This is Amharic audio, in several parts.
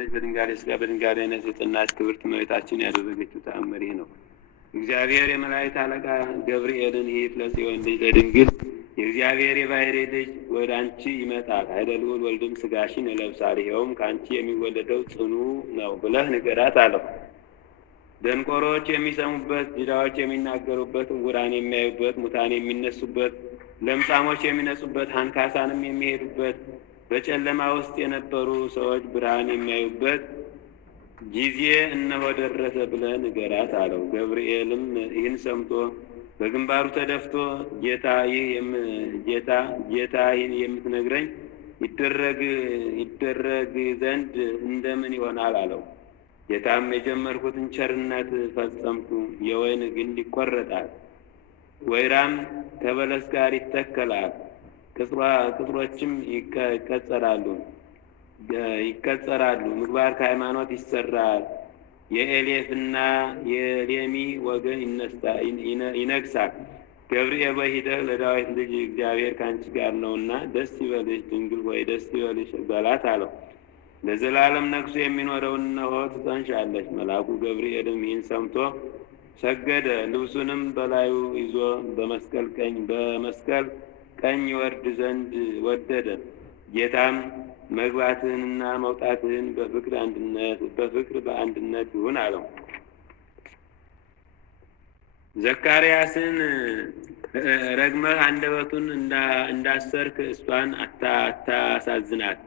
የወለደች በድንጋሌ ሥጋ በድንጋሌ ነፍስ የጸናች ክብርት እመቤታችን ያደረገችው ተአምር ይህ ነው። እግዚአብሔር የመላእክት አለቃ ገብርኤልን ሂድ ለጽዮን ልጅ ለድንግል የእግዚአብሔር የባሕርይ ልጅ ወደ አንቺ ይመጣል፣ ኃይለ ልዑል ወልድም ሥጋሽን ይለብሳል፣ ይኸውም ከአንቺ የሚወለደው ጽኑ ነው ብለህ ንገራት አለው። ደንቆሮች የሚሰሙበት፣ ዲዳዎች የሚናገሩበት፣ ዕውራን የሚያዩበት፣ ሙታን የሚነሱበት፣ ለምጻሞች የሚነጹበት፣ አንካሳንም የሚሄዱበት፣ በጨለማ ውስጥ የነበሩ ሰዎች ብርሃን የሚያዩበት ጊዜ እነሆ ደረሰ ብለህ ንገራት አለው። ገብርኤልም ይህን ሰምቶ በግንባሩ ተደፍቶ ጌታ ይህን የምትነግረኝ ይደረግ ዘንድ እንደምን ይሆናል አለው። ጌታም የጀመርኩትን ቸርነት ፈጸምኩ። የወይን ግንድ ይቆረጣል፣ ወይራም ከበለስ ጋር ይተከላል፣ ቅጥሮችም ይቀጸራሉ፣ ምግባር ከሃይማኖት ይሰራል። የኤሌፍና የሌሚ ወገን ይነግሳል። ገብርኤል ሆይ ሂደህ ለዳዊት ልጅ እግዚአብሔር ከአንቺ ጋር ነውና ደስ ይበልሽ፣ ድንግል ሆይ ደስ ይበልሽ በላት አለው። ለዘላለም ነግሶ የሚኖረውን እነሆ ትጸንሻለሽ። መልአኩ ገብርኤልም ይህን ሰምቶ ሰገደ። ልብሱንም በላዩ ይዞ በመስቀል ቀኝ ይወርድ ዘንድ ወደደ። ጌታም መግባትህንና መውጣትህን በፍቅር በአንድነት ይሁን አለው። ዘካርያስን ረግመህ አንደበቱን እንዳሰርክ እሷን አታሳዝናት፣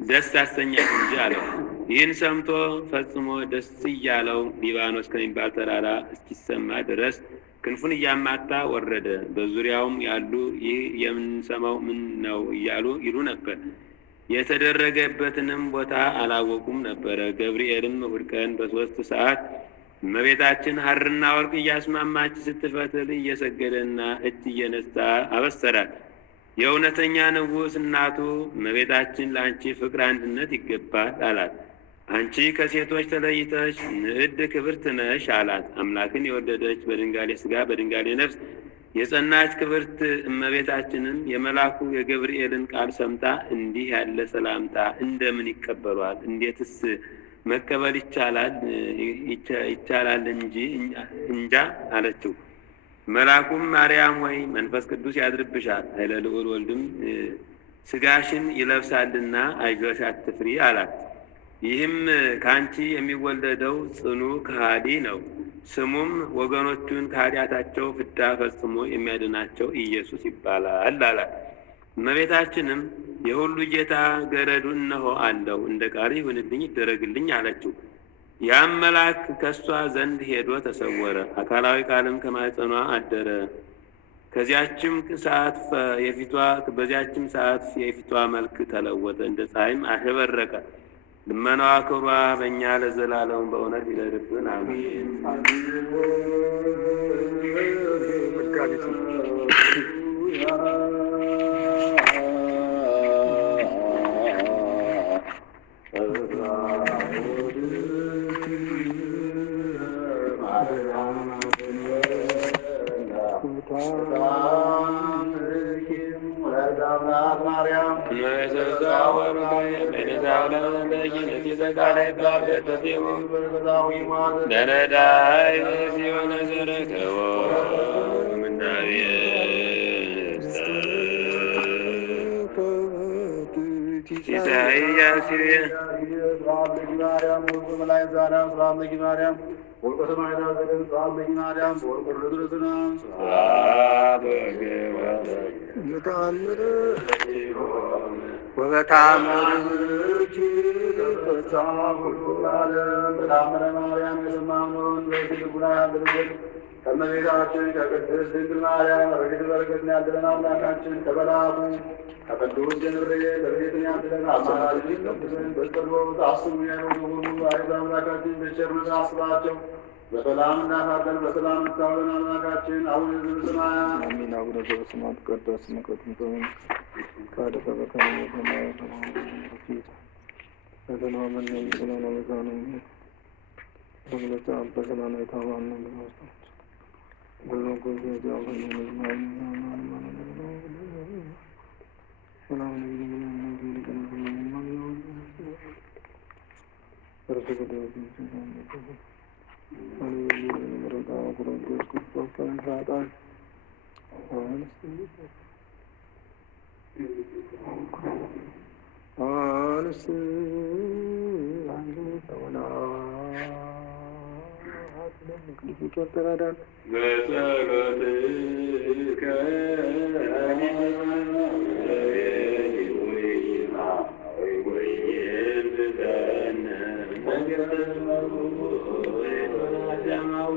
ደስ አሰኛት እንጂ አለው። ይህን ሰምቶ ፈጽሞ ደስ እያለው ሊባኖስ ከሚባል ተራራ እስኪሰማ ድረስ ክንፉን እያማታ ወረደ። በዙሪያውም ያሉ ይህ የምንሰማው ምን ነው እያሉ ይሉ ነበር። የተደረገበትንም ቦታ አላወቁም ነበረ። ገብርኤልም እሑድ ቀን በ3 ሰዓት እመቤታችን ሐርና ወርቅ እያስማማች ስትፈትል እየሰገደና እጅ እየነሳ አበሰራት። የእውነተኛ ንጉሥ እናቱ እመቤታችን ለአንቺ ፍቅር አንድነት ይገባል አላት። አንቺ ከሴቶች ተለይተሽ ንዕድ ክብርት ነሽ አላት። አምላክን የወለደች በድንጋሌ ሥጋ በድንጋሌ ነፍስ የጸናች ክብርት እመቤታችንም የመልአኩ የገብርኤልን ቃል ሰምታ እንዲህ ያለ ሰላምታ እንደምን ይቀበሏል? እንዴትስ መቀበል ይቻላል እንጃ አለችው። መልአኩም ማርያም ሆይ መንፈስ ቅዱስ ያድርብሻል፣ ኃይለ ልዑል ወልድም ሥጋሽን ይለብሳልና አይዞሽ አትፍሪ አላት። ይህም ከአንቺ የሚወለደው ጽኑ ከሃዲ ነው። ስሙም ወገኖቹን ከኃጢአታቸው ፍዳ ፈጽሞ የሚያድናቸው ኢየሱስ ይባላል አላት። እመቤታችንም የሁሉ ጌታ ገረዱ እነሆ አለው፣ እንደ ቃል ይሁንልኝ ይደረግልኝ አለችው። ያም መልአክ ከእሷ ዘንድ ሄዶ ተሰወረ። አካላዊ ቃልም ከማኅፀኗ አደረ። በዚያችም ሰዓት የፊቷ መልክ ተለወጠ፣ እንደ ፀሐይም አሸበረቀ። ልመናዋ ክብሯ በእኛ ለዘላለሙ በእውነት ይደርብን፣ አሜን። ከእመቤታችን ከቅድስት ድንግል ማርያም ረድኤት በረከትን ያድለን። አምላካችን ከመልአኩ ከቅዱስ ገብርኤል ረድኤትን ያድለን። አማላጅን ቀብለን በጸሎት አስቡን። ያሉ ሁሉ አይሁድ አምላካችን በቸርነት አስባቸው። በሰላም እናሳደር፣ በሰላም እንታወን። አምላካችን አቡነ ዘበሰማያት አሜን። አቡነ ዘበሰማያት ይትቀደስ ስምከ ትምጻእ ፈቃድከ በከመ በሰማይ ከማሁ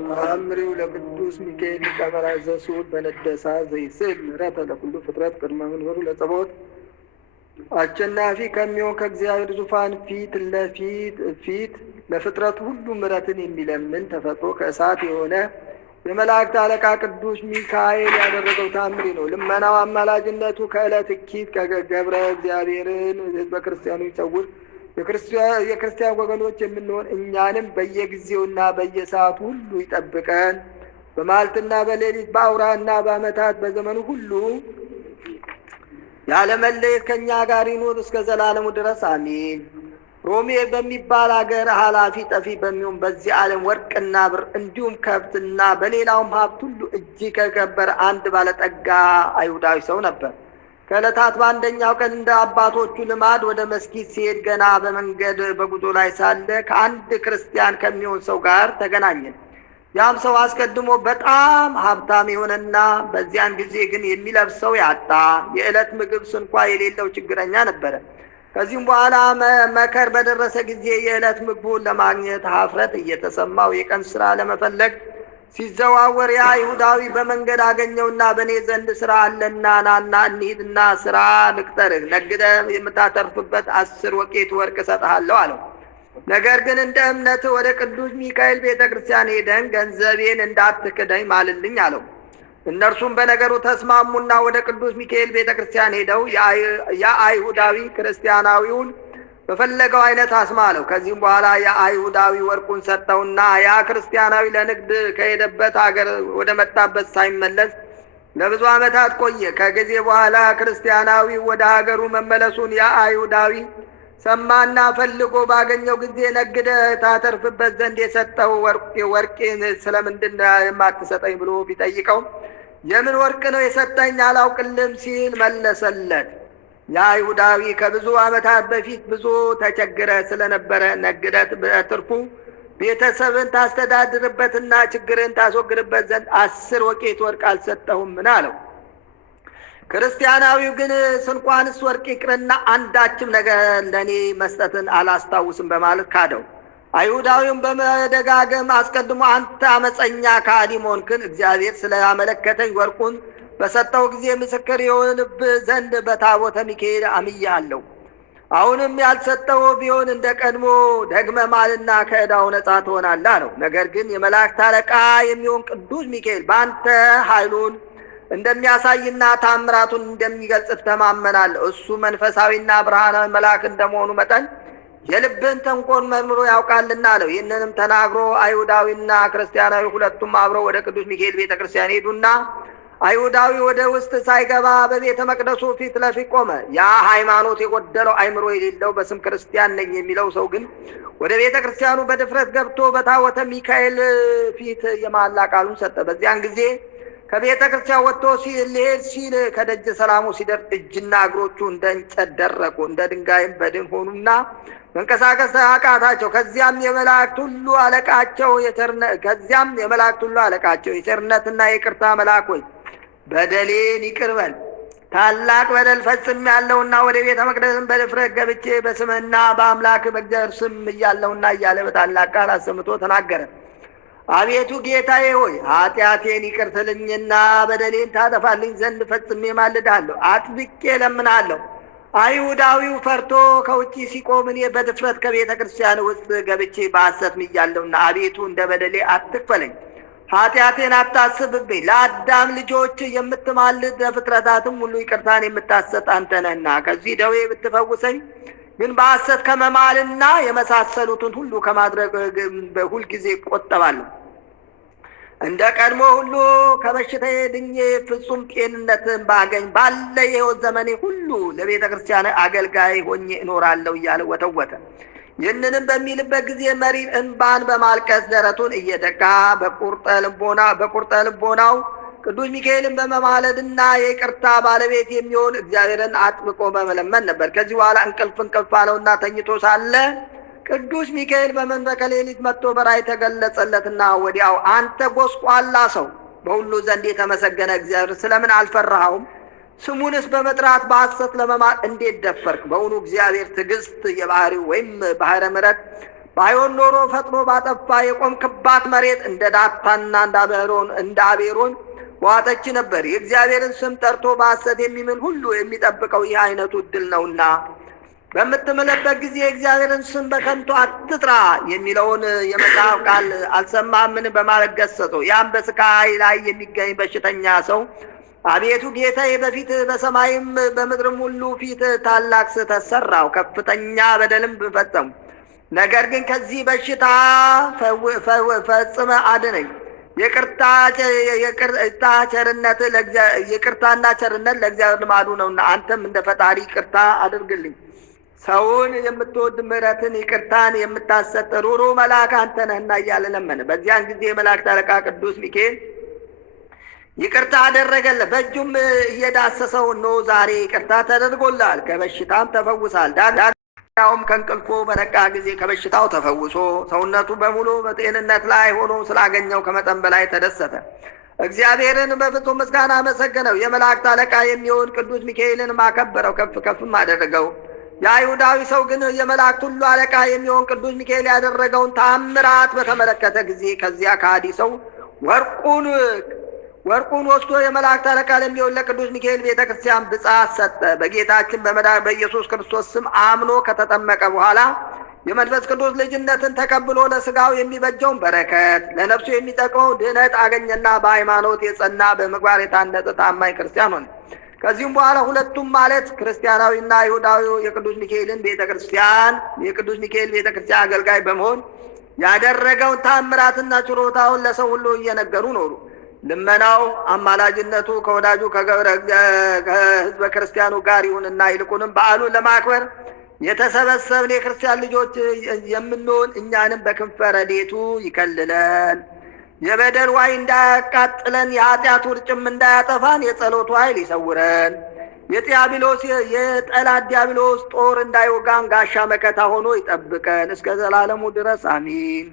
ተአምሪው ለቅዱስ ሚካኤል ሊቀ መላእክት ዘስዑል በነደሳ ዘይስዕል ምሕረተ ለኩሉ ፍጥረት ቅድመ መንበሩ ለጸባዖት አሸናፊ ከሚሆን ከእግዚአብሔር ዙፋን ፊት ለፍጥረት ሁሉ ምሕረትን የሚለምን ተፈጥሮ ከእሳት የሆነ የመላእክት አለቃ ቅዱስ ሚካኤል ያደረገው ተአምሪ ነው። ልመናው አማላጅነቱ ከዕለት እኪት ከገብረ እግዚአብሔርን ሕዝበ ክርስቲያኑ ይሰውር። የክርስቲያን ወገኖች የምንሆን እኛንም በየጊዜውና በየሰዓቱ ሁሉ ይጠብቀን። በመዓልትና በሌሊት በአውራና በዓመታት በዘመኑ ሁሉ ያለመለየት ከእኛ ጋር ይኑር እስከ ዘላለሙ ድረስ አሜን። ሮሜ በሚባል አገር ኃላፊ ጠፊ በሚሆን በዚህ ዓለም ወርቅና ብር እንዲሁም ከብትና በሌላውም ሀብት ሁሉ እጅግ የከበረ አንድ ባለጠጋ አይሁዳዊ ሰው ነበር። ከዕለታት በአንደኛው ቀን እንደ አባቶቹ ልማድ ወደ መስጊድ ሲሄድ ገና በመንገድ በጉዞ ላይ ሳለ ከአንድ ክርስቲያን ከሚሆን ሰው ጋር ተገናኘን። ያም ሰው አስቀድሞ በጣም ሀብታም የሆነና በዚያን ጊዜ ግን የሚለብሰው ያጣ የዕለት ምግብ ስንኳ የሌለው ችግረኛ ነበረ። ከዚህም በኋላ መከር በደረሰ ጊዜ የዕለት ምግቡን ለማግኘት ሀፍረት እየተሰማው የቀን ስራ ለመፈለግ ሲዘዋወር ያ ይሁዳዊ በመንገድ አገኘውና በእኔ ዘንድ ስራ አለና ናና እንሂድና ስራ ልቅጠርህ፣ ነግደህ የምታተርፍበት 10 ወቄት ወርቅ እሰጥሃለሁ አለው። ነገር ግን እንደ እምነት ወደ ቅዱስ ሚካኤል ቤተ ክርስቲያን ሄደን ገንዘቤን እንዳትክደኝ ማልልኝ አለው። እነርሱም በነገሩ ተስማሙና ወደ ቅዱስ ሚካኤል ቤተ ክርስቲያን ሄደው የአይሁዳዊ ክርስቲያናዊውን በፈለገው አይነት አስማለው። ከዚህም በኋላ የአይሁዳዊ ወርቁን ሰጠውና ያ ክርስቲያናዊ ለንግድ ከሄደበት ሀገር ወደ መጣበት ሳይመለስ ለብዙ ዓመታት ቆየ። ከጊዜ በኋላ ክርስቲያናዊ ወደ ሀገሩ መመለሱን የአይሁዳዊ ሰማና ፈልጎ ባገኘው ጊዜ ነግደ ታተርፍበት ዘንድ የሰጠው ወርቄን ስለምንድን የማትሰጠኝ ብሎ ቢጠይቀው የምን ወርቅ ነው የሰጠኝ አላውቅልም ሲል መለሰለት። የአይሁዳዊ ከብዙ ዓመታት በፊት ብዙ ተቸግረ ስለነበረ ነግደት በትርፉ ቤተሰብን ታስተዳድርበትና ችግርን ታስወግድበት ዘንድ 10 ወቄት ወርቅ አልሰጠሁምን አለው። ክርስቲያናዊው ግን ስንኳንስ ወርቅ ይቅርና አንዳችም ነገር ለእኔ መስጠትን አላስታውስም በማለት ካደው። አይሁዳዊውም በመደጋገም አስቀድሞ አንተ አመፀኛ ከሃዲ መሆንክን እግዚአብሔር ስላመለከተኝ ወርቁን በሰጠው ጊዜ ምስክር የሆንብህ ዘንድ በታቦተ ሚካኤል አምያለሁ። አሁንም ያልሰጠው ቢሆን እንደ ቀድሞ ደግመ ማልና ከዕዳው ነጻ ትሆናለህ አለው። ነገር ግን የመላእክት አለቃ የሚሆን ቅዱስ ሚካኤል በአንተ ኃይሉን እንደሚያሳይና ታምራቱን እንደሚገልጽ ተማመናለሁ። እሱ መንፈሳዊና ብርሃናዊ መልአክ እንደመሆኑ መጠን የልብን ተንኮል መርምሮ ያውቃልና አለው። ይህንንም ተናግሮ አይሁዳዊና ክርስቲያናዊ ሁለቱም አብረው ወደ ቅዱስ ሚካኤል ቤተ ክርስቲያን ሄዱና አይሁዳዊ ወደ ውስጥ ሳይገባ በቤተ መቅደሱ ፊት ለፊት ቆመ። ያ ሃይማኖት የጎደለው አይምሮ የሌለው በስም ክርስቲያን ነኝ የሚለው ሰው ግን ወደ ቤተ ክርስቲያኑ በድፍረት ገብቶ በታቦተ ሚካኤል ፊት የመሐላ ቃሉን ሰጠ። በዚያን ጊዜ ከቤተ ክርስቲያን ወጥቶ ሊሄድ ሲል ከደጀ ሰላሙ ሲደርስ እጅና እግሮቹ እንደ እንጨት ደረቁ፣ እንደ ድንጋይም በድን ሆኑና መንቀሳቀስ አቃታቸው። ከዚያም የመላእክት ሁሉ አለቃቸው የቸርነትና የይቅርታ መልአክ ሆይ በደሌን ይቅር በል፣ ታላቅ በደል ፈጽሜያለሁና ወደ ቤተ መቅደስም በድፍረት ገብቼ በስምህና በአምላክ በእግዚአብሔር ስም እያለሁና እያለ በታላቅ ቃል አሰምቶ ተናገረ። አቤቱ ጌታዬ ሆይ ኃጢአቴን ይቅር ትለኝና በደሌን ታጠፋልኝ ዘንድ ፈጽሜ ማልድሃለሁ፣ አጥብቄ እለምንሃለሁ። አይሁዳዊው ፈርቶ ከውጪ ሲቆም እኔ በድፍረት ከቤተ ክርስቲያን ውስጥ ገብቼ በሐሰት ምያለሁና አቤቱ እንደ በደሌ አትክፈለኝ፣ ኃጢአቴን አታስብብኝ። ለአዳም ልጆች የምትማልድ ለፍጥረታትም ሁሉ ይቅርታን የምታሰጥ አንተ ነህና ከዚህ ደዌ ብትፈውሰኝ ግን በሐሰት ከመማልና የመሳሰሉትን ሁሉ ከማድረግ ሁልጊዜ እቆጠባለሁ። እንደ ቀድሞ ሁሉ ከበሽታዬ ድኜ ፍጹም ጤንነትን ባገኝ ባለ የሕይወት ዘመኔ ሁሉ ለቤተ ክርስቲያን አገልጋይ ሆኜ እኖራለሁ እያለ ወተወተ። ይህንንም በሚልበት ጊዜ መሪር እንባን በማልቀስ ደረቱን እየደቃ በቁርጠ ልቦናው ቅዱስ ሚካኤልን በመማለድና የይቅርታ ባለቤት የሚሆን እግዚአብሔርን አጥብቆ በመለመን ነበር። ከዚህ በኋላ እንቅልፍ አለውና ተኝቶ ሳለ ቅዱስ ሚካኤል በመንፈቀ ሌሊት መጥቶ በራእይ ተገለጸለትና ወዲያው አንተ ጎስቋላ ሰው፣ በሁሉ ዘንድ የተመሰገነ እግዚአብሔር ስለምን አልፈራኸውም? ስሙንስ በመጥራት በሐሰት ለመማል እንዴት ደፈርክ? በእውኑ እግዚአብሔር ትዕግስት የባህሪው ወይም ባህረ ምሕረት ባይሆን ኖሮ ፈጥኖ ባጠፋ የቆምክባት መሬት እንደ ዳታና እንደ አቤሮን ዋጠች ነበር። የእግዚአብሔርን ስም ጠርቶ በሐሰት የሚምል ሁሉ የሚጠብቀው ይህ አይነቱ ዕድል ነውና በምትምልበት ጊዜ የእግዚአብሔርን ስም በከንቱ አትጥራ የሚለውን የመጽሐፍ ቃል አልሰማህምን? በማለት ገሰጸው። ያም በስቃይ ላይ የሚገኝ በሽተኛ ሰው አቤቱ ጌታዬ፣ በፊት በሰማይም በምድርም ሁሉ ፊት ታላቅ ስህተት ሠራሁ፣ ከፍተኛ በደልም ፈጸሙ። ነገር ግን ከዚህ በሽታ ፈጽመ አድነኝ። ይቅርታና ቸርነት ለእግዚአብሔር ልማዱ ነውና አንተም እንደ ፈጣሪ ይቅርታ አድርግልኝ። ሰውን የምትወድ ምሕረትን ይቅርታን የምታሰጥ ሩሩ መልአክ አንተ ነህና እያለ ለመነ። በዚያን ጊዜ የመላእክት አለቃ ቅዱስ ሚካኤል ይቅርታ አደረገለት። በእጁም እየዳሰሰው እነሆ ዛሬ ይቅርታ ተደርጎልሃል፣ ከበሽታም ተፈውሳል። ዳግመኛውም ከእንቅልፉ በነቃ ጊዜ ከበሽታው ተፈውሶ ሰውነቱ በሙሉ በጤንነት ላይ ሆኖ ስላገኘው ከመጠን በላይ ተደሰተ። እግዚአብሔርን በፍጹም ምስጋና አመሰገነው። የመላእክት አለቃ የሚሆን ቅዱስ ሚካኤልን አከበረው፣ ከፍ ከፍም አደረገው። የአይሁዳዊ ሰው ግን የመላእክት ሁሉ አለቃ የሚሆን ቅዱስ ሚካኤል ያደረገውን ታምራት በተመለከተ ጊዜ ከዚያ ከሃዲ ሰው ወርቁን ወስዶ የመላእክት አለቃ ለሚሆን ለቅዱስ ሚካኤል ቤተ ክርስቲያን ብፅዓት ሰጠ። በጌታችን በኢየሱስ ክርስቶስ ስም አምኖ ከተጠመቀ በኋላ የመንፈስ ቅዱስ ልጅነትን ተቀብሎ ለሥጋው የሚበጀውን በረከት ለነፍሱ የሚጠቅመው ድህነት አገኘና በሃይማኖት የጸና በምግባር የታነጸ ታማኝ ክርስቲያን ሆነ። ከዚህም በኋላ ሁለቱም ማለት ክርስቲያናዊና አይሁዳዊ የቅዱስ ሚካኤል ቤተ ክርስቲያን አገልጋይ በመሆን ያደረገውን ታምራትና ችሮታውን ለሰው ሁሉ እየነገሩ ኖሩ። ልመናው አማላጅነቱ ከወዳጁ ከሕዝበ ክርስቲያኑ ጋር ይሁንና ይልቁንም በዓሉን ለማክበር የተሰበሰብን የክርስቲያን ልጆች የምንሆን እኛንም በክንፈ ረድኤቱ ይከልለን። የበደል ዋይ እንዳያቃጥለን፣ የኃጢአት ውርጭም እንዳያጠፋን የጸሎቱ ኃይል ይሰውረን። የጠላት ዲያብሎስ ጦር እንዳይወጋን ጋሻ መከታ ሆኖ ይጠብቀን እስከ ዘላለሙ ድረስ አሚን።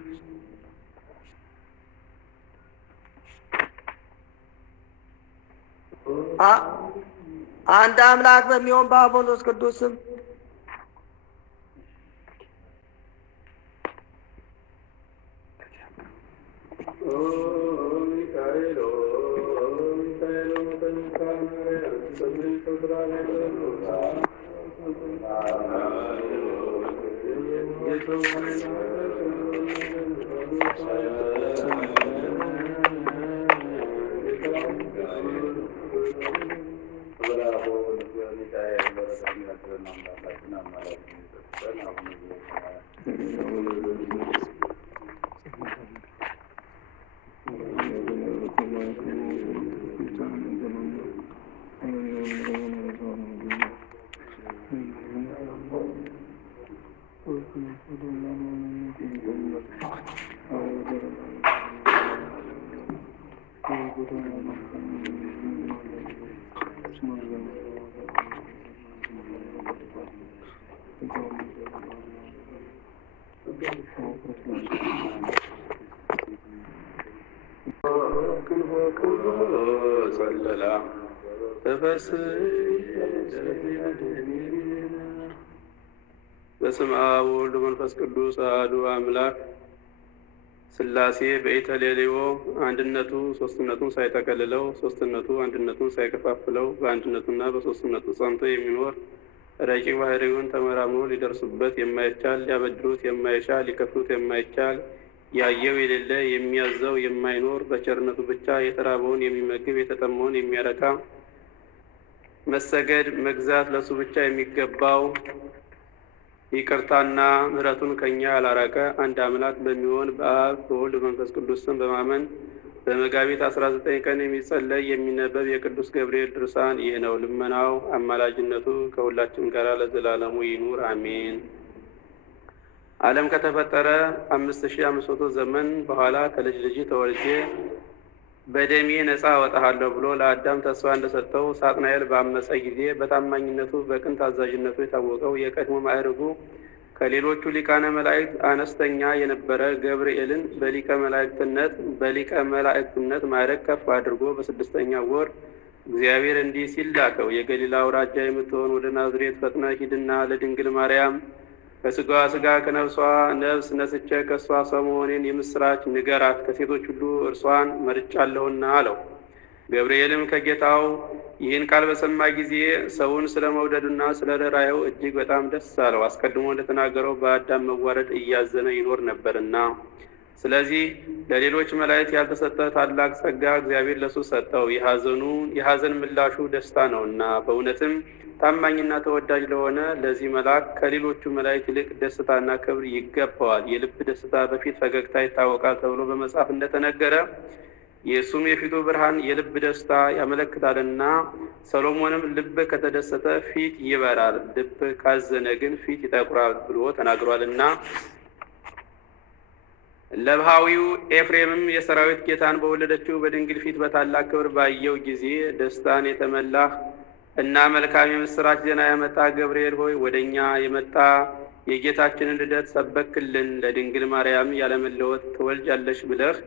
አንድ አምላክ በሚሆን በአብ ወልድ ወመንፈስ ቅዱስ ስም በስመ አብ ወወልድ ወመንፈስ ቅዱስ አሐዱ አምላክ ሥላሴ በኢተሌልዮ አንድነቱ ሦስትነቱን ሳይጠቀልለው ሦስትነቱ አንድነቱን ሳይከፋፍለው በአንድነቱና በሦስትነቱ ጸንቶ የሚኖር ረቂቅ ባህሪውን ተመራምሮ ሊደርሱበት የማይቻል ሊያበድሩት የማይሻ ሊከፍሉት የማይቻል ያየው የሌለ የሚያዘው የማይኖር በቸርነቱ ብቻ የተራበውን የሚመግብ የተጠማውን የሚያረካ መሰገድ መግዛት ለሱ ብቻ የሚገባው ይቅርታና ምሕረቱን ከኛ ያላራቀ አንድ አምላክ በሚሆን በአብ በወልድ በመንፈስ ቅዱስ ስም በማመን በመጋቢት 19 ቀን የሚጸለይ የሚነበብ የቅዱስ ገብርኤል ድርሳን ይህ ነው። ልመናው አማላጅነቱ ከሁላችን ጋር ለዘላለሙ ይኑር አሜን። ዓለም ከተፈጠረ 5500 ዘመን በኋላ ከልጅ ልጅ ተወልጄ በደሜ ነፃ አወጣሃለሁ ብሎ ለአዳም ተስፋ እንደሰጠው ሳጥናኤል ባመፀ ጊዜ በታማኝነቱ በቅን ታዛዥነቱ የታወቀው የቀድሞ ማዕረጉ ከሌሎቹ ሊቃነ መላእክት አነስተኛ የነበረ ገብርኤልን በሊቀ መላእክትነት ማዕረግ ከፍ አድርጎ በ6ኛው ወር እግዚአብሔር እንዲህ ሲል ላከው። የገሊላ አውራጃ የምትሆን ወደ ናዝሬት ፈጥነህ ሂድና ለድንግል ማርያም ከስጋዋ ስጋ ከነፍሷ ነፍስ ነስቼ ከእሷ ሰው መሆኔን የምስራች ንገራት፣ ከሴቶች ሁሉ እርሷን መርጫለሁና አለው። ገብርኤልም ከጌታው ይህን ቃል በሰማ ጊዜ ሰውን ስለ መውደዱና ስለ ርኅራኄው እጅግ በጣም ደስ አለው። አስቀድሞ እንደተናገረው በአዳም መዋረድ እያዘነ ይኖር ነበርና፣ ስለዚህ ለሌሎች መላእክት ያልተሰጠ ታላቅ ጸጋ እግዚአብሔር ለሱ ሰጠው። የሐዘን ምላሹ ደስታ ነውና፣ በእውነትም ታማኝና ተወዳጅ ለሆነ ለዚህ መልአክ ከሌሎቹ መላእክት ይልቅ ደስታና ክብር ይገባዋል። የልብ ደስታ በፊት ፈገግታ ይታወቃል ተብሎ በመጽሐፍ እንደተነገረ የእሱም የፊቱ ብርሃን የልብ ደስታ ያመለክታልና፣ ሰሎሞንም ልብ ከተደሰተ ፊት ይበራል፣ ልብ ካዘነ ግን ፊት ይጠቁራል ብሎ ተናግሯልና። ለብሃዊው ኤፍሬምም የሰራዊት ጌታን በወለደችው በድንግል ፊት በታላቅ ክብር ባየው ጊዜ ደስታን የተመላህ እና መልካም የምስራች ዜና ያመጣ ገብርኤል ሆይ ወደ እኛ የመጣ የጌታችንን ልደት ሰበክልን፣ ለድንግል ማርያም ያለመለወጥ ትወልጃለሽ ብለህ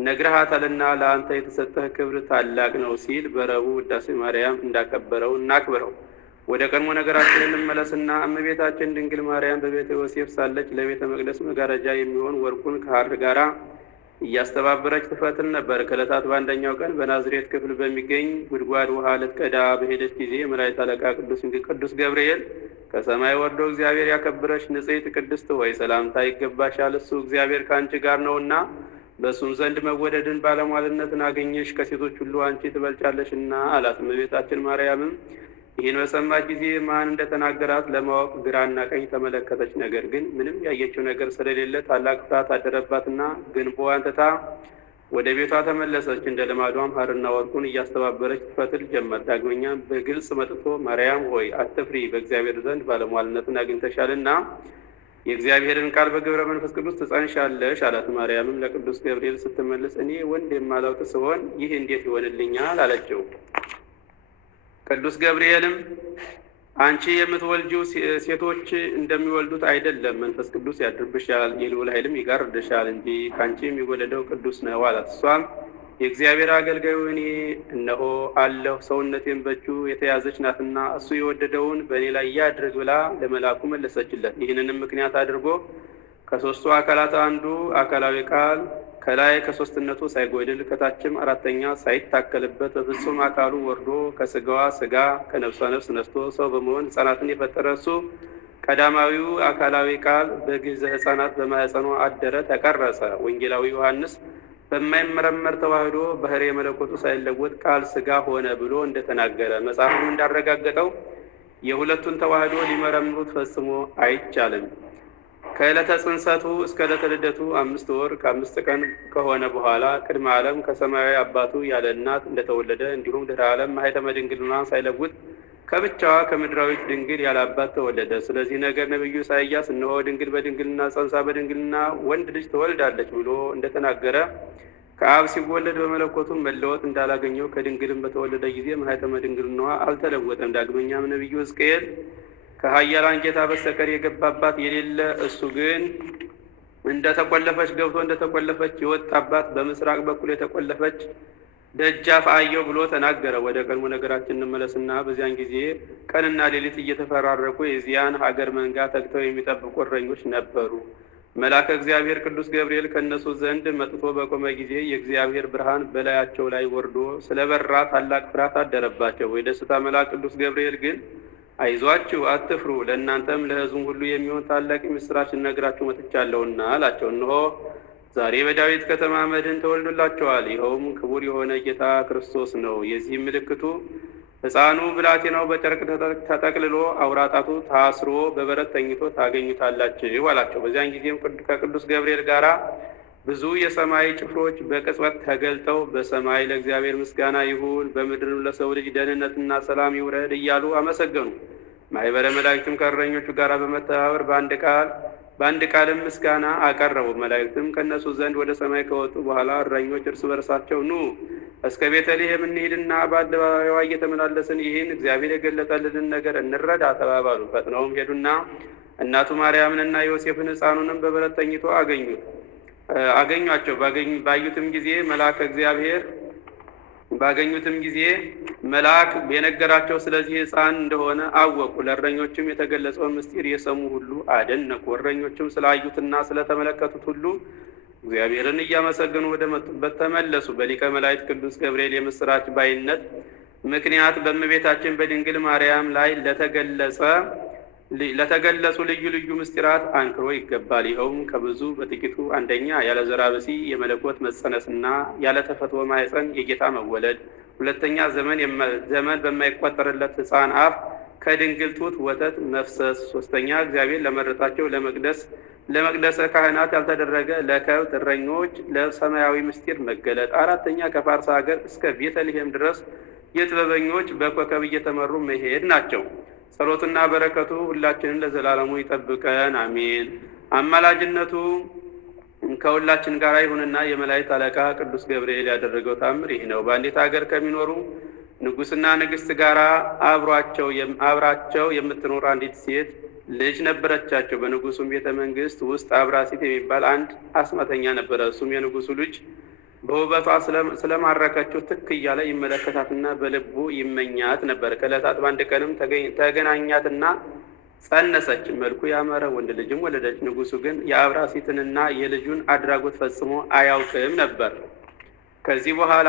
ነግረሃታልና ለአንተ የተሰጠህ ክብር ታላቅ ነው ሲል በረቡዕ ውዳሴ ማርያም እንዳከበረው እናክብረው። ወደ ቀድሞ ነገራችን እንመለስና እመቤታችን ድንግል ማርያም በቤተ ዮሴፍ ሳለች ለቤተ መቅደስ መጋረጃ የሚሆን ወርቁን ከሐር ጋራ እያስተባበረች ትፈትል ነበር። ከዕለታት በአንደኛው ቀን በናዝሬት ክፍል በሚገኝ ጉድጓድ ውሃ ልትቀዳ በሄደች ጊዜ መላእክት አለቃ ቅዱስ ገብርኤል ከሰማይ ወርዶ እግዚአብሔር ያከብረሽ ንጽሕት ቅድስት ሆይ ሰላምታ ይገባሻል፣ እሱ እግዚአብሔር ከአንቺ ጋር ነውና በእሱም ዘንድ መወደድን ባለሟልነትን አገኘሽ፣ ከሴቶች ሁሉ አንቺ ትበልጫለሽና አላት። እመቤታችን ማርያምም ይህን በሰማች ጊዜ ማን እንደተናገራት ለማወቅ ግራና ቀኝ ተመለከተች። ነገር ግን ምንም ያየችው ነገር ስለሌለ ታላቅ ፍርሃት አደረባትና ግንቦዋን ትታ ወደ ቤቷ ተመለሰች። እንደ ልማዷም ሐርና ወርቁን እያስተባበረች ትፈትል ጀመር። ዳግመኛም በግልጽ መጥቶ ማርያም ሆይ አትፍሪ፣ በእግዚአብሔር ዘንድ ባለሟልነትን አግኝተሻልና የእግዚአብሔርን ቃል በግብረ መንፈስ ቅዱስ ትጸንሻለሽ አላት። ማርያምም ለቅዱስ ገብርኤል ስትመልስ እኔ ወንድ የማላውቅ ስሆን ይህ እንዴት ይሆንልኛል አለችው። ቅዱስ ገብርኤልም አንቺ የምትወልጂው ሴቶች እንደሚወልዱት አይደለም፣ መንፈስ ቅዱስ ያድርብሻል፣ የልዑል ኃይልም ይጋርድሻል እንጂ ከአንቺ የሚወለደው ቅዱስ ነው አላት። እሷም የእግዚአብሔር አገልጋዩ እኔ እነሆ አለሁ፣ ሰውነቴን በእጁ የተያዘች ናትና እሱ የወደደውን በእኔ ላይ ያድርግ ብላ ለመልአኩ መለሰችለት። ይህንንም ምክንያት አድርጎ ከሦስቱ አካላት አንዱ አካላዊ ቃል ከላይ ከሦስትነቱ ሳይጎድል ከታችም አራተኛ ሳይታከልበት በፍጹም አካሉ ወርዶ ከስጋዋ ስጋ ከነፍሷ ነፍስ ነስቶ ሰው በመሆን ሕፃናትን የፈጠረ እሱ ቀዳማዊው አካላዊ ቃል በግዕዘ ሕፃናት በማኅፀኗ አደረ፣ ተቀረጸ። ወንጌላዊ ዮሐንስ በማይመረመር ተዋህዶ ባሕርየ መለኮቱ ሳይለወጥ ቃል ስጋ ሆነ ብሎ እንደተናገረ መጽሐፉን እንዳረጋገጠው የሁለቱን ተዋህዶ ሊመረምሩት ፈጽሞ አይቻልም። ከዕለተ ጽንሰቱ እስከ ዕለተ ልደቱ 5 ወር ከ5 ቀን ከሆነ በኋላ ቅድመ ዓለም ከሰማያዊ አባቱ ያለ እናት እንደተወለደ እንዲሁም ድኅረ ዓለም ማኅተመ ድንግልናን ሳይለውጥ ከብቻዋ ከምድራዊት ድንግል ያለ አባት ተወለደ። ስለዚህ ነገር ነቢዩ ኢሳይያስ እነሆ ድንግል በድንግልና ጸንሳ በድንግልና ወንድ ልጅ ትወልዳለች ብሎ እንደተናገረ ከአብ ሲወለድ በመለኮቱ መለወጥ እንዳላገኘው ከድንግልም በተወለደ ጊዜ ማኅተመ ድንግልናዋ አልተለወጠም። ዳግመኛም ነቢዩ ሕዝቅኤል ከኃያላን ጌታ በስተቀር የገባባት የሌለ እሱ ግን እንደተቆለፈች ገብቶ እንደተቆለፈች የወጣባት በምስራቅ በኩል የተቆለፈች ደጃፍ አየው ብሎ ተናገረ። ወደ ቀድሞ ነገራችን እንመለስና በዚያን ጊዜ ቀንና ሌሊት እየተፈራረቁ የዚያን ሀገር መንጋ ተግተው የሚጠብቁ እረኞች ነበሩ። መልአከ እግዚአብሔር ቅዱስ ገብርኤል ከእነሱ ዘንድ መጥቶ በቆመ ጊዜ የእግዚአብሔር ብርሃን በላያቸው ላይ ወርዶ ስለበራ ታላቅ ፍርሃት አደረባቸው። የደስታ መልአክ ቅዱስ ገብርኤል ግን አይዟችሁ፣ አትፍሩ፣ ለእናንተም ለሕዝቡም ሁሉ የሚሆን ታላቅ ምስራች እነግራችሁ መጥቻለሁና አላቸው። እነሆ ዛሬ በዳዊት ከተማ መድኅን ተወልዶላቸዋል፣ ይኸውም ክቡር የሆነ ጌታ ክርስቶስ ነው። የዚህም ምልክቱ ሕፃኑ ብላቴናው በጨርቅ ተጠቅልሎ አውራ ጣቱ ታስሮ በበረት ተኝቶ ታገኙታላችሁ አላቸው። በዚያን ጊዜም ከቅዱስ ገብርኤል ጋራ ብዙ የሰማይ ጭፍሮች በቅጽበት ተገልጠው በሰማይ ለእግዚአብሔር ምስጋና ይሁን፣ በምድርም ለሰው ልጅ ደህንነትና ሰላም ይውረድ እያሉ አመሰገኑ። ማኅበረ መላእክትም ከእረኞቹ ጋር በመተባበር በአንድ ቃል በአንድ ቃልም ምስጋና አቀረቡ። መላእክትም ከእነሱ ዘንድ ወደ ሰማይ ከወጡ በኋላ እረኞች እርስ በርሳቸው ኑ እስከ ቤተልሔም እንሂድና በአደባባይዋ እየተመላለስን ይህን እግዚአብሔር የገለጠልንን ነገር እንረዳ ተባባሉ። ፈጥነውም ሄዱና እናቱ ማርያምንና ዮሴፍን ሕፃኑንም በበረት ተኝቶ አገኟቸው። ባገኙትም ጊዜ መልአክ የነገራቸው ስለዚህ ሕፃን እንደሆነ አወቁ። ለእረኞችም የተገለጸውን ምስጢር የሰሙ ሁሉ አደነቁ። እረኞችም ስላዩትና ስለተመለከቱት ሁሉ እግዚአብሔርን እያመሰገኑ ወደ መጡበት ተመለሱ። በሊቀ መላእክት ቅዱስ ገብርኤል የምስራች ባይነት ምክንያት በእመቤታችን በድንግል ማርያም ላይ ለተገለጹ ልዩ ልዩ ምስጢራት አንክሮ ይገባል። ይኸውም ከብዙ በጥቂቱ፣ አንደኛ ያለ ዘራ ብሲ የመለኮት መጸነስና ያለ ተፈትወ ማኅፀን የጌታ መወለድ፣ ሁለተኛ ዘመን በማይቆጠርለት ሕፃን አፍ ከድንግል ጡት ወተት መፍሰስ፣ ሶስተኛ እግዚአብሔር ለመረጣቸው ለመቅደሰ ካህናት ያልተደረገ ለከብት እረኞች ለሰማያዊ ምስጢር መገለጥ፣ አራተኛ ከፋርስ ሀገር እስከ ቤተልሔም ድረስ የጥበበኞች በኮከብ እየተመሩ መሄድ ናቸው። ጸሎትና በረከቱ ሁላችንን ለዘላለሙ ይጠብቀን፣ አሜን። አማላጅነቱ ከሁላችን ጋር ይሁንና የመላእክት አለቃ ቅዱስ ገብርኤል ያደረገው ታምር ይህ ነው። በአንዲት ሀገር ከሚኖሩ ንጉሥና ንግሥት ጋር አብራቸው የምትኖር አንዲት ሴት ልጅ ነበረቻቸው። በንጉሱም ቤተ መንግስት ውስጥ አብራሲት የሚባል አንድ አስማተኛ ነበረ። እሱም የንጉሱ ልጅ በውበቷ ስለማረከችው ትክ እያለ ይመለከታትና በልቡ ይመኛት ነበር። ከዕለታት በአንድ ቀንም ተገናኛትና ጸነሰች። መልኩ ያማረ ወንድ ልጅም ወለደች። ንጉሱ ግን የአብራሲትንና የልጁን አድራጎት ፈጽሞ አያውቅም ነበር። ከዚህ በኋላ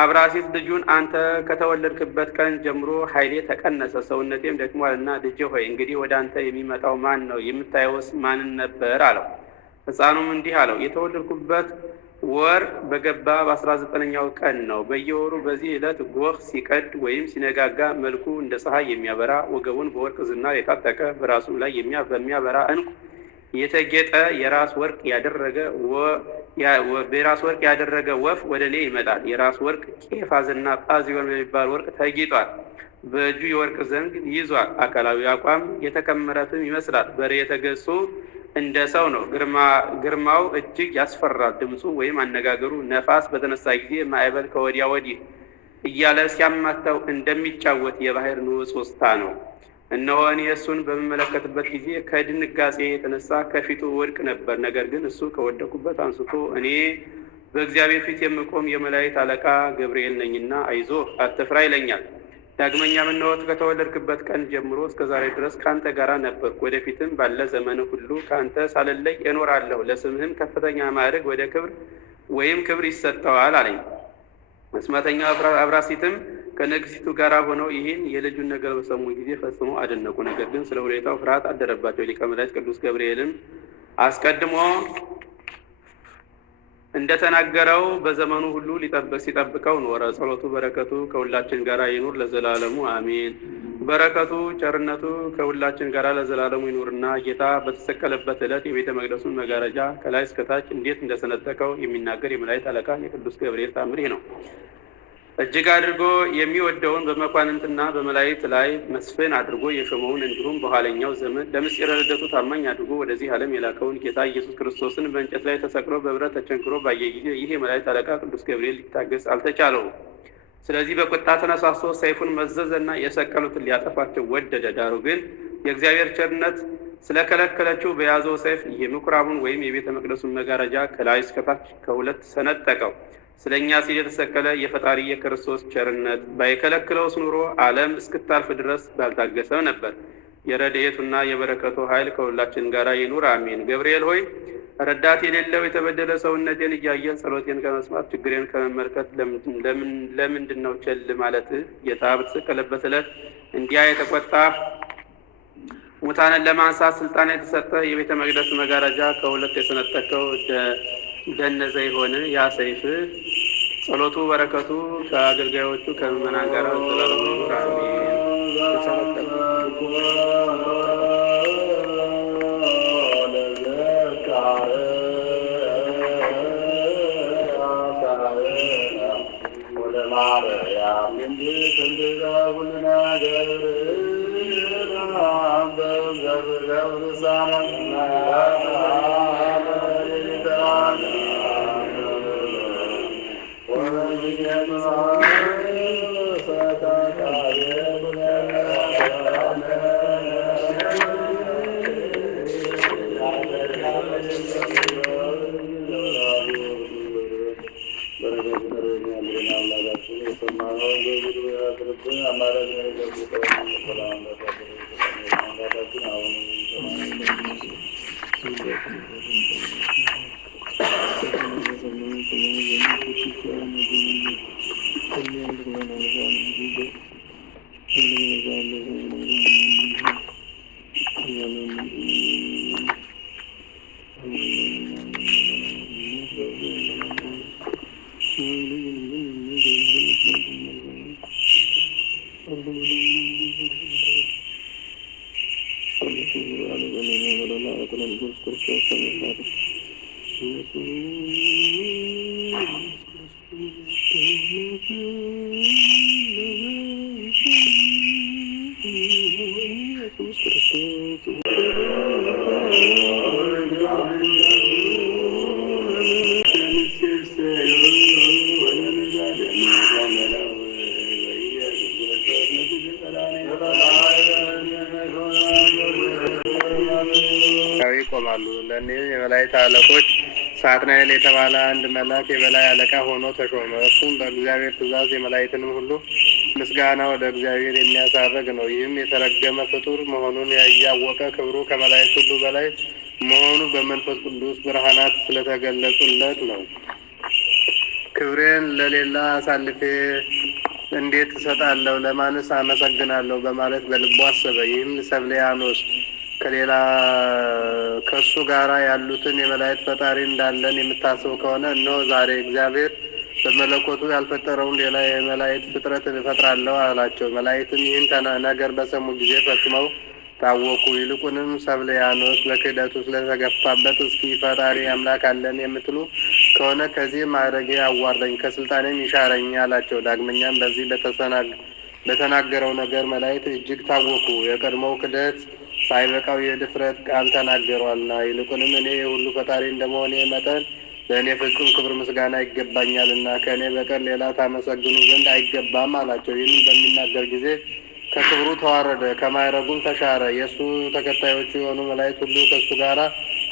አብራሲት ልጁን አንተ ከተወለድክበት ቀን ጀምሮ ኃይሌ ተቀነሰ፣ ሰውነቴም ደክሟልና ልጄ ሆይ እንግዲህ ወደ አንተ የሚመጣው ማን ነው? የምታየውስ ማንን ነበር? አለው። ሕፃኑም እንዲህ አለው፣ የተወለድኩበት ወር በገባ በ19ኛው ቀን ነው። በየወሩ በዚህ ዕለት ጎህ ሲቀድ ወይም ሲነጋጋ መልኩ እንደ ፀሐይ የሚያበራ ወገቡን በወርቅ ዝናር የታጠቀ በራሱ ላይ በሚያበራ ዕንቁ የተጌጠ የራስ ወርቅ ያደረገ ወፍ ወደ እኔ ይመጣል። የራስ ወርቅ ቄፋዝና ጳዚዮን በሚባል ወርቅ ተጊጧል። በእጁ የወርቅ ዘንግ ይዟል። አካላዊ አቋም የተከመረ ፍም ይመስላል። በሬ የተገጹ እንደ ሰው ነው። ግርማው እጅግ ያስፈራል። ድምፁ ወይም አነጋገሩ ነፋስ በተነሳ ጊዜ ማዕበል ከወዲያ ወዲህ እያለ ሲያማታው እንደሚጫወት የባህር ንዑስ ውስታ ነው። እነሆ እኔ እሱን በምመለከትበት ጊዜ ከድንጋጼ የተነሳ ከፊቱ ወድቅ ነበር። ነገር ግን እሱ ከወደቁበት አንስቶ እኔ በእግዚአብሔር ፊት የምቆም የመላእክት አለቃ ገብርኤል ነኝና አይዞህ አትፍራ ይለኛል። ዳግመኛም እነሆ ከተወለድክበት ቀን ጀምሮ እስከ ዛሬ ድረስ ከአንተ ጋር ነበርኩ። ወደፊትም ባለ ዘመን ሁሉ ከአንተ ሳልለይ እኖራለሁ። ለስምህም ከፍተኛ ማዕረግ ወደ ክብር ይሰጠዋል አለኝ። አስማተኛው አብራሲትም ከንግሥቲቱ ጋር ሆነው ይህን የልጁን ነገር በሰሙ ጊዜ ፈጽሞ አደነቁ። ነገር ግን ስለ ሁኔታው ፍርሃት አደረባቸው። ሊቀ መላእክት ቅዱስ ገብርኤልም አስቀድሞ እንደተናገረው በዘመኑ ሁሉ ሲጠብቀው ኖረ። ጸሎቱ በረከቱ ከሁላችን ጋር ይኑር ለዘላለሙ አሜን። በረከቱ ቸርነቱ ከሁላችን ጋር ለዘላለሙ ይኑርና ጌታ በተሰቀለበት ዕለት የቤተ መቅደሱን መጋረጃ ከላይ እስከታች እንዴት እንደሰነጠቀው የሚናገር የመላእክት አለቃ የቅዱስ ገብርኤል ታምር ይህ ነው። እጅግ አድርጎ የሚወደውን በመኳንንትና በመላእክት ላይ መስፍን አድርጎ የሾመውን እንዲሁም በኋለኛው ዘመን ለምስጢረ ልደቱ ታማኝ አድርጎ ወደዚህ ዓለም የላከውን ጌታ ኢየሱስ ክርስቶስን በእንጨት ላይ ተሰቅሎ በብረት ተቸንክሮ ባየ ጊዜ ይህ የመላእክት አለቃ ቅዱስ ገብርኤል ሊታገስ አልተቻለውም። ስለዚህ በቁጣ ተነሳስቶ ሰይፉን መዘዘና የሰቀሉትን ሊያጠፋቸው ወደደ። ዳሩ ግን የእግዚአብሔር ቸርነት ስለከለከለችው በያዘው ሰይፍ የምኩራቡን ወይም የቤተ መቅደሱን መጋረጃ ከላይ እስከታች ከሁለት ሰነጠቀው። ስለ እኛ ሲል የተሰቀለ የፈጣሪ የክርስቶስ ቸርነት ባይከለክለውስ ኑሮ ዓለም እስክታልፍ ድረስ ባልታገሰም ነበር። የረድኤቱና የበረከቱ ኃይል ከሁላችን ጋር ይኑር አሜን። ገብርኤል ሆይ ረዳት የሌለው የተበደለ ሰውነቴን እያየህ ጸሎቴን ከመስማት ችግሬን ከመመልከት ለምንድን ነው ቸል ማለት? ጌታ በተሰቀለበት ዕለት እንዲያ የተቆጣ ሙታንን ለማንሳት ስልጣን የተሰጠ የቤተ መቅደስ መጋረጃ ከሁለት የሰነጠቀው ደነዘ ይሆን? ያ ሰይፍ ጸሎቱ በረከቱ ከአገልጋዮቹ ከምዕመናን ጋር ዘላለሙ ይኑር አሜን። Amen. ይቆማሉ። ለእኒህም የመላእክት አለቆች ሳጥናኤል የተባለ አንድ መልአክ የበላይ አለቃ ሆኖ ተሾመ። እርሱም በእግዚአብሔር ትእዛዝ የመላእክትን ሁሉ ምስጋና ወደ እግዚአብሔር የሚያሳርግ ነው። ይህም የተረገመ ፍጡር መሆኑን እያወቀ ክብሩ ከመላእክት ሁሉ በላይ መሆኑ በመንፈስ ቅዱስ ብርሃናት ስለተገለጹለት ነው። ክብሬን ለሌላ አሳልፌ እንዴት እሰጣለሁ? ለማንስ አመሰግናለሁ? በማለት በልቡ አሰበ። ይህም ሰብሊያኖስ ከሌላ ከእሱ ጋራ ያሉትን የመላእክት ፈጣሪ እንዳለን የምታስብ ከሆነ እነሆ ዛሬ እግዚአብሔር በመለኮቱ ያልፈጠረውን ሌላ የመላእክት ፍጥረት እፈጥራለሁ አላቸው። መላእክትም ይህን ነገር በሰሙ ጊዜ ፈጽመው ታወኩ። ይልቁንም ሰብሊያኖስ በክህደቱ ስለተገፋበት እስኪ ፈጣሪ አምላክ አለን የምትሉ ከሆነ ከዚህ ማዕረጌ አዋርደኝ፣ ከስልጣኔም ይሻረኝ አላቸው። ዳግመኛም በዚህ በተናገረው ነገር መላእክት እጅግ ታወኩ። የቀድሞው ክህደት ሳይበቃው የድፍረት ቃል ተናገሯልና። ይልቁንም እኔ የሁሉ ፈጣሪ እንደመሆኔ መጠን ለእኔ ፍጹም ክብር ምስጋና ይገባኛልና ከእኔ በቀር ሌላ ታመሰግኑ ዘንድ አይገባም አላቸው። ይህንም በሚናገር ጊዜ ከክብሩ ተዋረደ፣ ከማዕረጉም ተሻረ። የእሱ ተከታዮቹ የሆኑ መላእክት ሁሉ ከእሱ ጋራ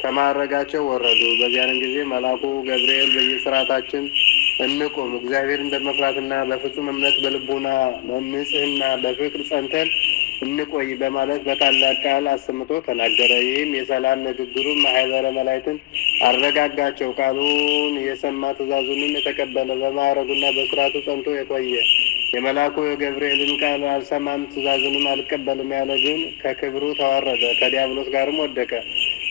ከማዕረጋቸው ወረዱ። በዚያን ጊዜ መልአኩ ገብርኤል በየስርዓታችን እንቁም፣ እግዚአብሔርን በመፍራትና በፍጹም እምነት በልቡና በንጽሕና በፍቅር ጸንተን እንቆይ በማለት በታላቅ ቃል አሰምቶ ተናገረ። ይህም የሰላም ንግግሩን ማህበረ መላእክትን አረጋጋቸው። ቃሉን የሰማ ትእዛዙንም የተቀበለ በማዕረጉና በስርዓቱ ጸንቶ የቆየ የመልአኩ የገብርኤልን ቃል አልሰማም ትእዛዙንም አልቀበልም ያለ ግን ከክብሩ ተዋረደ፣ ከዲያብሎስ ጋርም ወደቀ።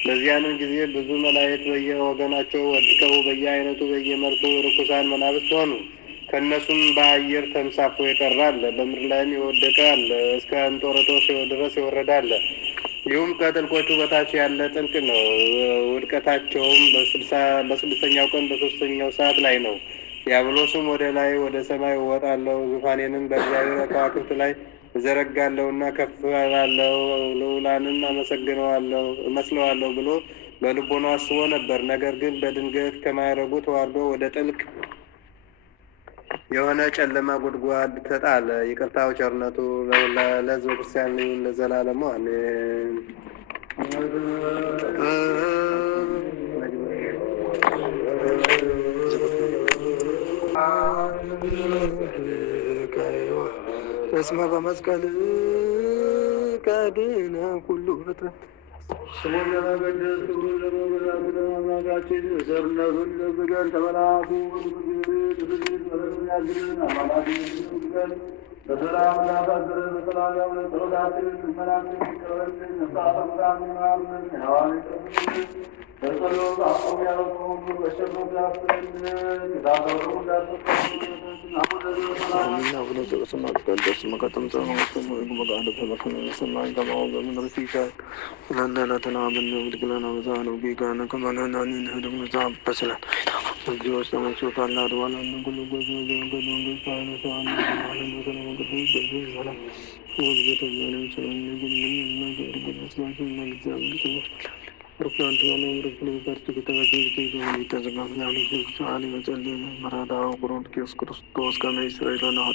በዚያንም ጊዜ ብዙ መላእክት በየወገናቸው ወድቀው በየአይነቱ በየመልኩ ርኩሳን መናብስት ሆኑ። ከእነሱም በአየር ተንሳፎ የቀረ አለ፣ በምድር ላይም የወደቀ አለ፣ እስከ እንጦሮጦስ ድረስ የወረደ አለ። ይሁም ከጥልቆቹ በታች ያለ ጥልቅ ነው። ውድቀታቸውም በስድስተኛው ቀን በሶስተኛው ሰዓት ላይ ነው። ዲያብሎስም ወደ ላይ ወደ ሰማይ እወጣለሁ፣ ዙፋኔንም በእግዚአብሔር ከዋክብት ላይ እዘረጋለሁና ከፍ እላለሁ፣ ልዑላንን እመስለዋለሁ ብሎ በልቦናው አስቦ ነበር። ነገር ግን በድንገት ከማዕረጉ ተዋርዶ ወደ ጥልቅ የሆነ ጨለማ ጉድጓድ ተጣለ። ይቅርታው ቸርነቱ ለሕዝበ ክርስቲያን ለዘላለሙ አሜን። እስመ በመስቀል ቀድነ ኩሉ ፍጥረት ስሙን ለመቀደስ ክብሩን ለመወዳደር አምላካችን ቸርነቱን ለዝገን ተመላኩ ያዝን በሰላም ላሳድረን በሰላም ያውለን ጸሎታችንን ልመናችንን ይቀበልን። ነፍሳትን ይማርልን። ሕያዋን ይጠብቅልን። በጸሎት አቆም ያለውን ሁሉ በቸርነቱ ያስብልን። የታሰሩ እንዳትፈቱ አቡነ ዘበሰማያት ይትቀደስ ስምከ ትምጻእ መንግሥትከ ወበፈቃድከ በከመ በሰማይ ከማሁ በምድር ሲሳየነ ዘለለዕለትነ ሀበነ ወኅድግ ለነ አበሳነ ወጌጋየነ ከመ ንሕነኒ ንኅድግ መጽሐፈ በሰላም እግዚኦ ውስተ መንሱት አላ አድባላ ኩሉ ጎዝ ወገድ መንግስት ኃይለ ሰአነ ሰማነ በሰላም ቅዱስ በዚህ ሰላም ወግዘተ ዘለም ሰላም ንግል ነገር ግለስላችሁ እግዚአብሔር ሰዎች ሩክላንት ሆነ ሩክሉ በርቱ ከተባጀ ተዘጋጅ ያሉ ሰዓሊ መጸለይ መራዳው ቁርአን ክርስቶስ ከመ እስራኤል ነው